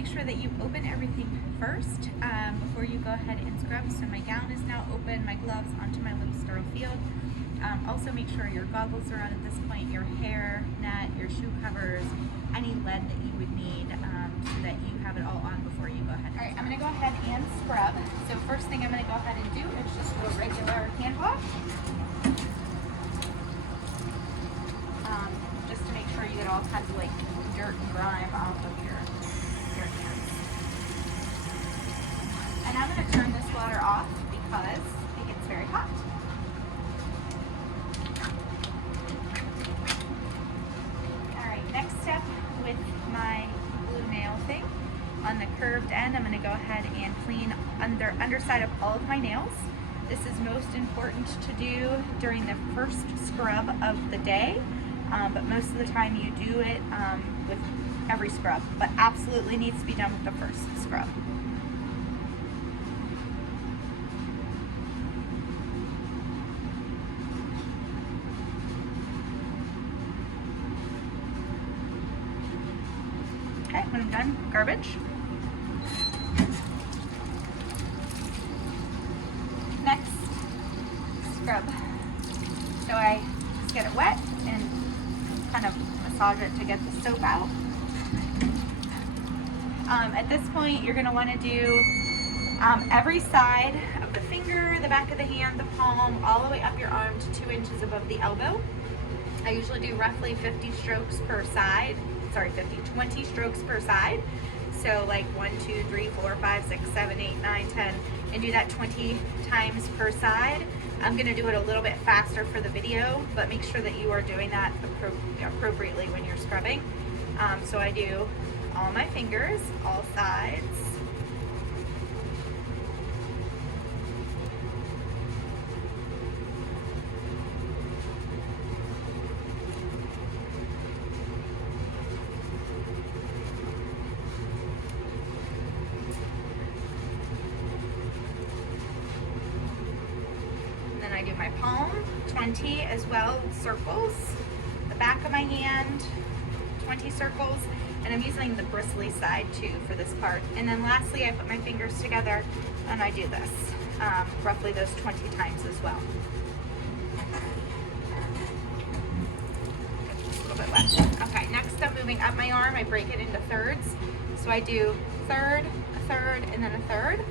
make sure that you open everything first before you go ahead and scrub. So my gown is now open, my gloves onto my little sterile field. Also make sure your goggles are on at this point, your hair net, your shoe covers, any lead that you would need so that you have it all on before you go ahead. All right, I'm gonna go ahead and scrub. So first thing I'm gonna go ahead and do is just do a regular hand wash. Just to make sure you get all kinds of like dirt and grime off of your hands. And I'm gonna turn this water off because it gets very hot. Next step with my blue nail thing on the curved end, I'm going to go ahead and clean underside of all of my nails. This is most important to do during the first scrub of the day, but most of the time you do it with every scrub, but absolutely needs to be done with the first scrub. Okay, when I'm done, garbage. Next, scrub. So I just get it wet and kind of massage it to get the soap out. At this point, you're gonna wanna do every side of the finger, the back of the hand, the palm, all the way up your arm to 2 inches above the elbow. I usually do roughly 50 strokes per side. Sorry, 20 strokes per side. So like 1, 2, 3, 4, 5, 6, 7, 8, 9, 10, and do that 20 times per side. I'm gonna do it a little bit faster for the video, but make sure that you are doing that appropriately when you're scrubbing. So I do all my fingers, all sides. I do my palm, 20 as well, circles. The back of my hand, 20 circles. And I'm using the bristly side too for this part. And then lastly, I put my fingers together and I do this, roughly those 20 times as well. Get this a little bit wet. Okay, next I'm moving up my arm. I break it into thirds. So I do third, a third, and then a third.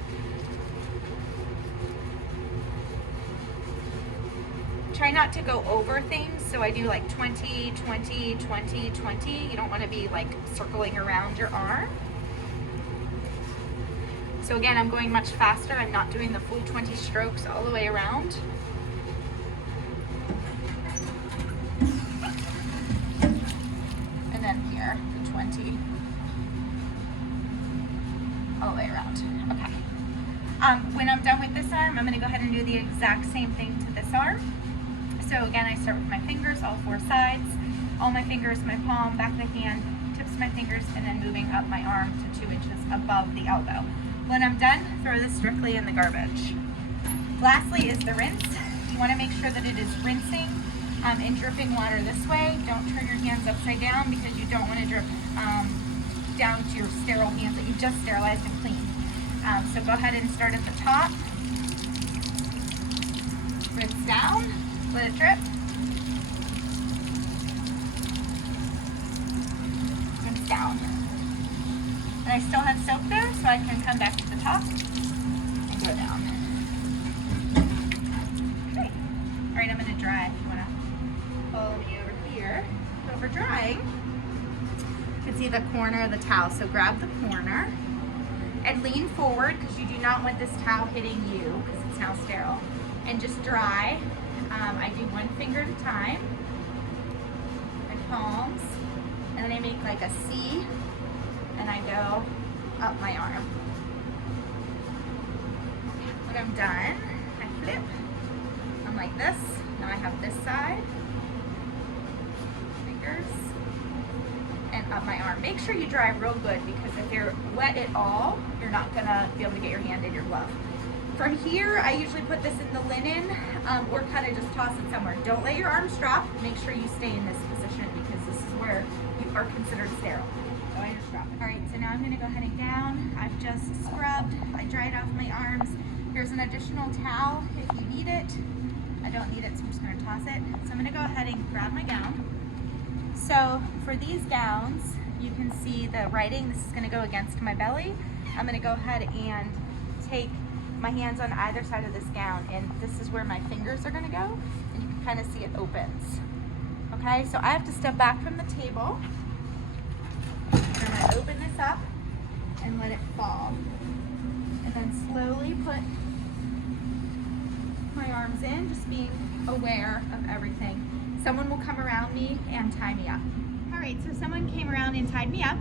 Try not to go over things, so I do like 20, 20, 20, 20. You don't want to be like circling around your arm. So again, I'm going much faster. I'm not doing the full 20 strokes all the way around. And then here, the 20 all the way around. Okay. When I'm done with this arm, I'm going to go ahead and do the exact same thing to this arm. So again, I start with my fingers, all 4 sides, all my fingers, my palm, back of the hand, tips of my fingers, and then moving up my arm to 2 inches above the elbow. When I'm done, throw this strictly in the garbage. Lastly is the rinse. You want to make sure that it is rinsing in dripping water this way. Don't turn your hands upside down because you don't want to drip down to your sterile hands that you just sterilized and cleaned. So go ahead and start at the top. Rinse down. Let it drip. Rinse down. And I still have soap there, so I can come back to the top and go down. Okay. All right, I'm going to dry. If you want to follow me over here. So for drying, you can see the corner of the towel. So grab the corner and lean forward because you do not want this towel hitting you because it's now sterile. And just dry. I do 1 finger at a time, my palms, and then I make like a C, and I go up my arm. When I'm done, I flip. I'm like this. Now I have this side, fingers, and up my arm. Make sure you dry real good because if you're wet at all, you're not gonna be able to get your hand in your glove. From here, I usually put this in the linen or kind of just toss it somewhere. Don't let your arms drop. Make sure you stay in this position because this is where you are considered sterile. So I just drop it. All right, so now I'm gonna go ahead and gown. I've just scrubbed, I dried off my arms. Here's an additional towel if you need it. I don't need it, so I'm just gonna toss it. So I'm gonna go ahead and grab my gown. So for these gowns, you can see the writing. This is gonna go against my belly. I'm gonna go ahead and take my hands on either side of this gown, and this is where my fingers are gonna go, and you can kind of see it opens. Okay, so I have to step back from the table. And I'm gonna open this up and let it fall. And then slowly put my arms in, just being aware of everything. Someone will come around me and tie me up. All right, so someone came around and tied me up.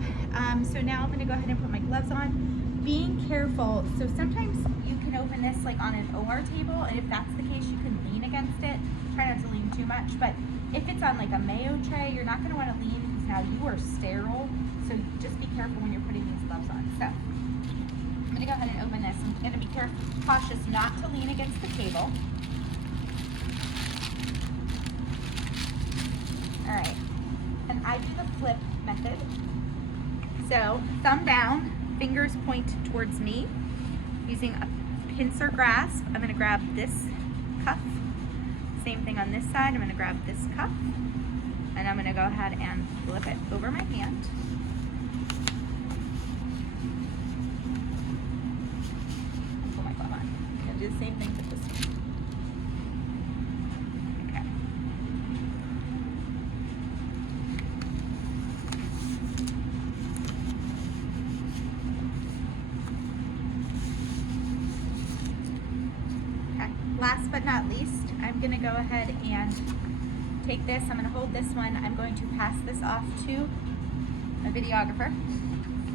So now I'm gonna go ahead and put my gloves on. Being careful, so sometimes you can open this like on an OR table, and if that's the case, you can lean against it. Try not to lean too much, but if it's on like a mayo tray, you're not gonna wanna lean because now you are sterile, so just be careful when you're putting these gloves on. So, I'm gonna go ahead and open this. I'm gonna be cautious not to lean against the table. All right, and I do the flip method. So, thumb down, fingers point towards me. Using a pincer grasp, I'm gonna grab this cuff. Same thing on this side, I'm gonna grab this cuff, and I'm gonna go ahead and flip it over my hand. And pull my glove on. I'm gonna do the same thing with this one. Okay. Last but not least, I'm gonna go ahead and take this. I'm gonna hold this one. I'm going to pass this off to my videographer.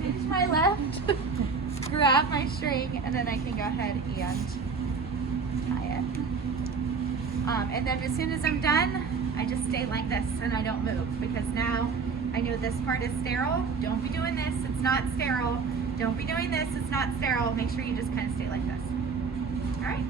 To my left, grab my string, and then I can go ahead and tie it. And then as soon as I'm done, I just stay like this and I don't move, because now I know this part is sterile. Don't be doing this, it's not sterile. Don't be doing this, it's not sterile. Make sure you just kind of stay like this. All right.